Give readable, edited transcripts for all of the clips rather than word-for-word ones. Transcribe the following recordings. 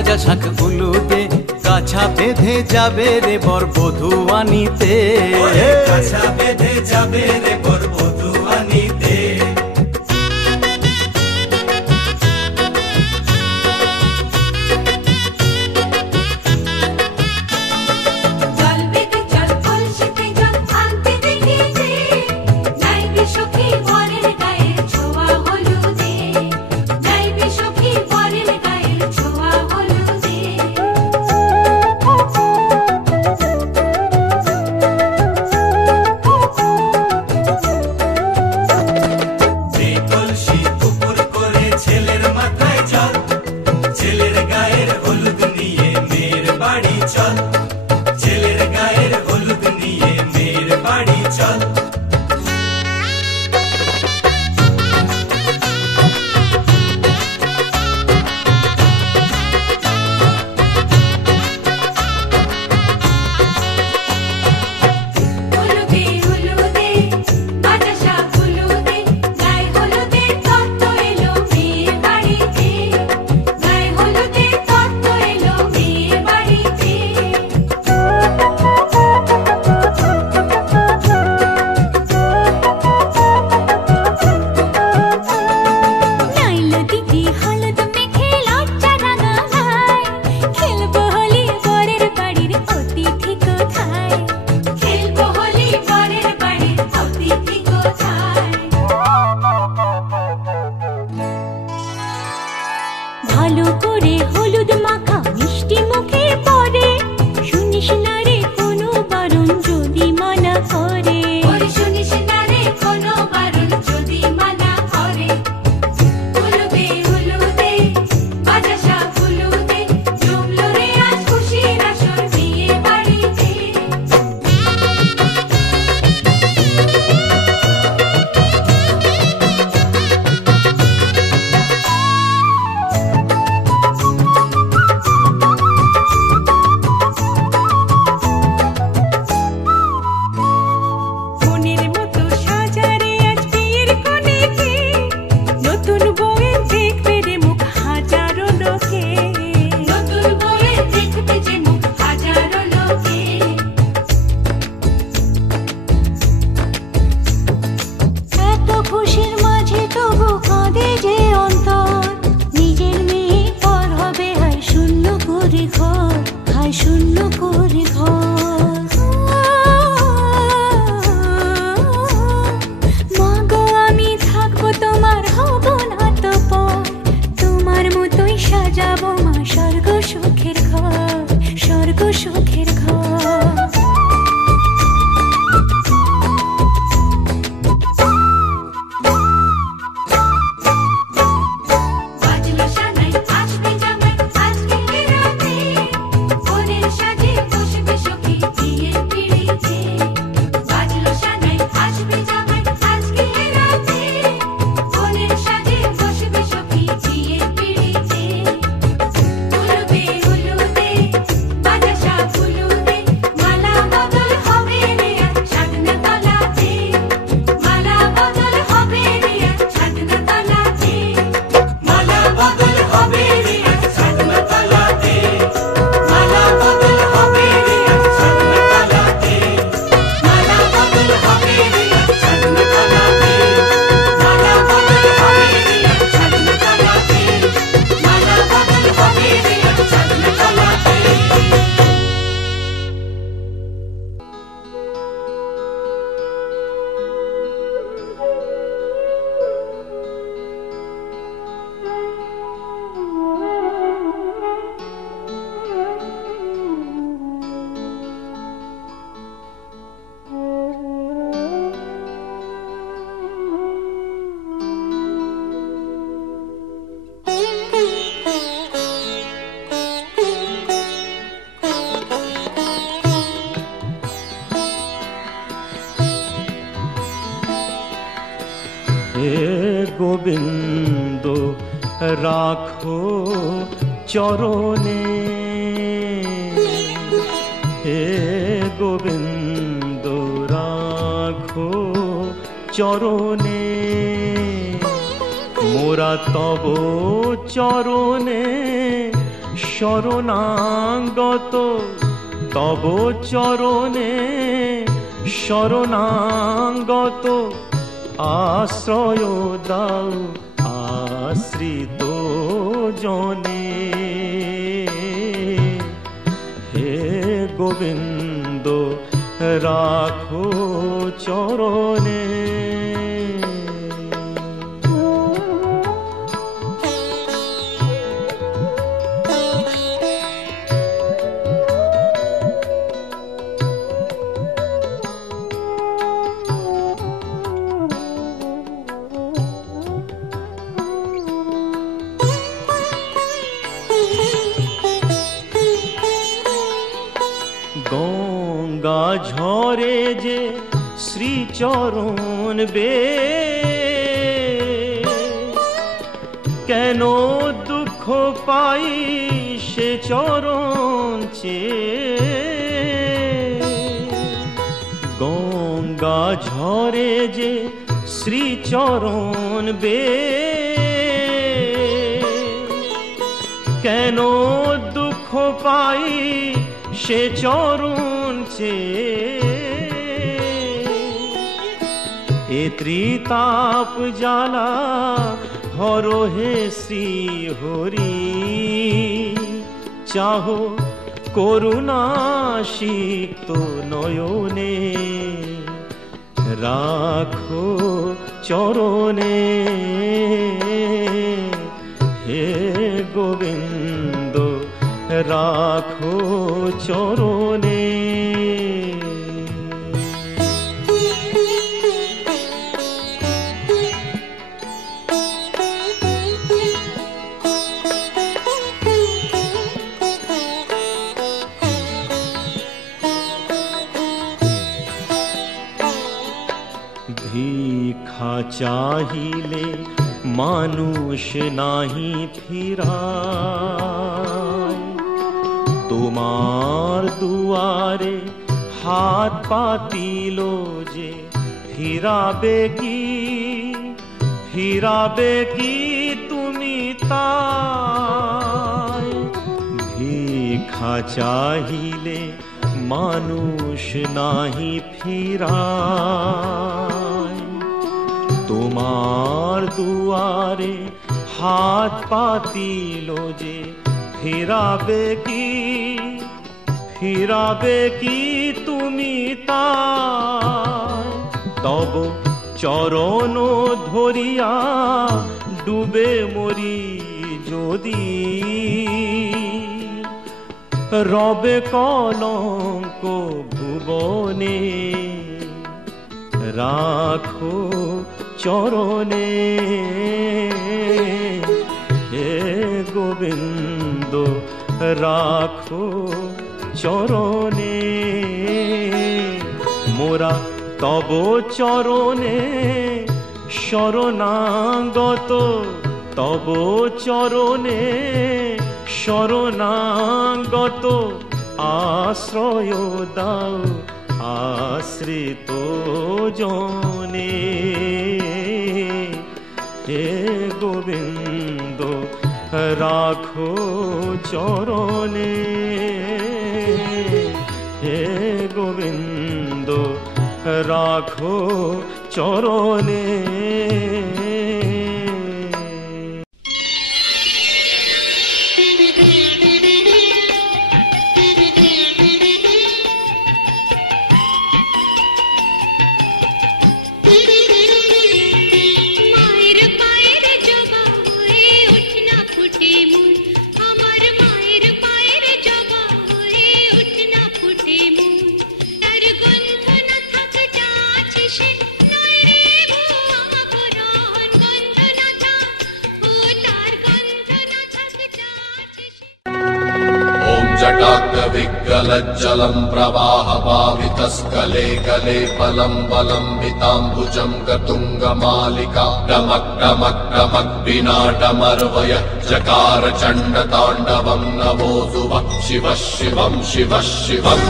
ভাজা শাক উলুতে কাছা বেঁধে যাবে রে বর বধূ আনিতে, কাছা বেঁধে যাবে রে বর বধূ আনিতে। গোবিন্দ রাখো চরণে, হে গোবিন্দ রাখো চরণে, মোরা তব চরণে শরণাগত তব চরণে, শরণাগত আশ্রয় দাও আশ্রিত জনে। হে গোবিন্দ রাখো চরণে। গঙ্গা ঝরে যে শ্রীচরণ বে, কেন দুঃখ পাই সে চরণ চেয়ে। গঙ্গা ঝরে যে শ্রীচরণ বে, কেন দুঃখ পাই সে চরণ চেয়ে। এ ত্রিতাপ জ্বালা হর হে শ্রী হরি, চাহো করুণা সিক্ত নয়নে, রাখো চরণে। হে গোবিন্দ রাখো চরণে। ভিক্ষা চাহিলে মানুষ নাহি ফিরায়, তোমার দুয়ারে হাত পাতিল যে ফিরাবে কি, ফিরাবে কি তুমি তাই। ভিক্ষা চাহিলে মানুষ নাহি ফিরায়, তোমার দুয়ারে হাত পাতিল যে ফিরাবে কি, ফিরাবে কি তুমি তাই। তব চরণ ধরিয়া ডুবে মরি যদি, রবে কলঙ্ক ভুবনে, রাখো চরণে। হে গোবিন্দ রাখো চরণে। মোরা তব চরণে শরণাগত, তব চরণে শরণাগত আশ্রয় দাও আশ্রিত জনে। হে গোবিন্দ রাখো চরণে। হে গোবিন্দ রাখো চরণে। जटाक्तविग्गलज्जलम् प्रवाहपावितस्कले कले फलम् बलम्बिताम्बुजम् गतुङ्गमालिका डमक् डमक् डमक् विनाटमर्वय चकार चण्डताण्डवम् नवोऽसुवः शिवः शिवम् शिवः शिवम्।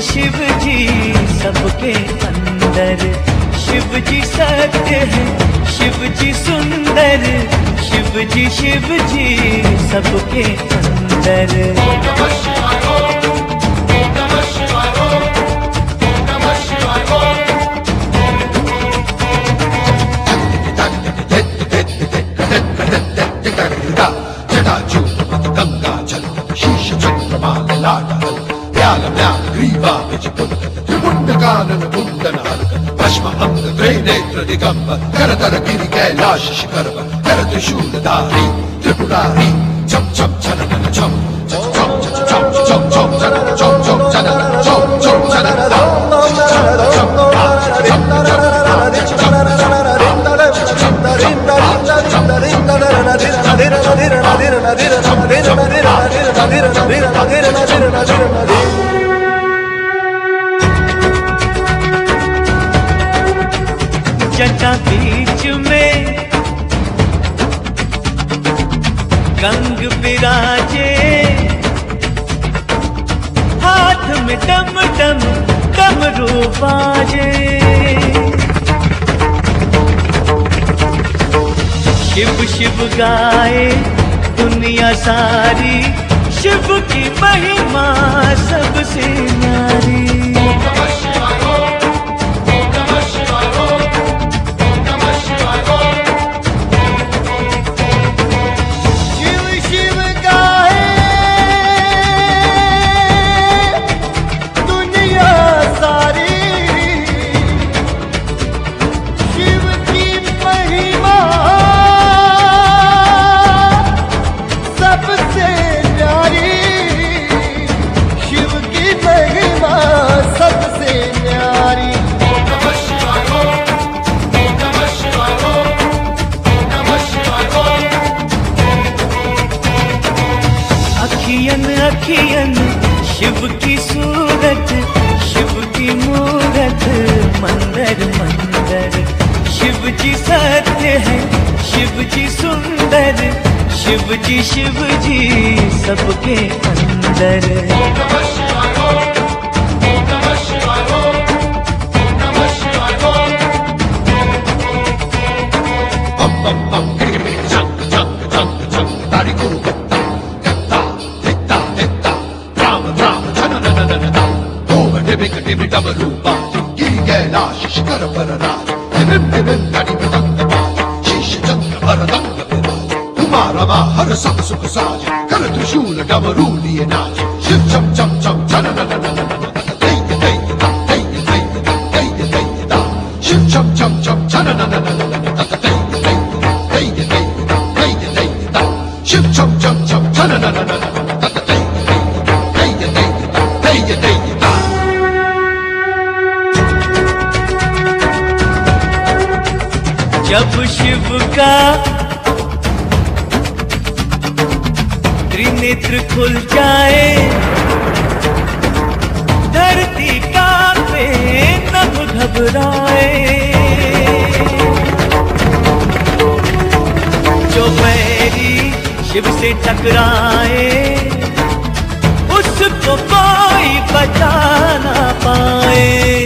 शिव जी सबके अंदर। शिव जी सत्य है, शिव जी सुंदर, शिव जी सबके अंदर। गंगा जल शीश चंद्रमाल लाडल प्याल म्याल ग्रीवा विजपुल त्रिपुंड कानन कुंडन हरक भस्म अंग त्रिनेत्र दिगंबर करतर गिरि कैलाश शिखर कर त्रिशूलधारी त्रिपुरारी चम चम चनन चम चम चम चम चम चम चनन चम चम चनन चम चम चनन जटा बीच में गंग विराजे, हाथ में डम डम डमरू बाजे। शिव शिव गाए दुनिया सारी, शिव की महिमा सबसे न्यारी। अखियन शिव की सूरत, शिव की मूरत मंदिर मंदिर। शिव जी सत्य है, शिव जी सुंदर, शिव जी सबके अंदर। कैलाश शिखर पर राज शीश चंद्र भरदंग विराज। कुमारमा हर सब सुख साज कर त्रिशूल डमरू लिए नाच। शिव चम चम चम चन शिव चम चम चम चन शिव चम चम चम चन जब शिव का त्रिनेत्र खुल जाए, धरती कांपे नभ घबराए। जो बैरी शिव से टकराए, उसको कोई बचा ना पाए।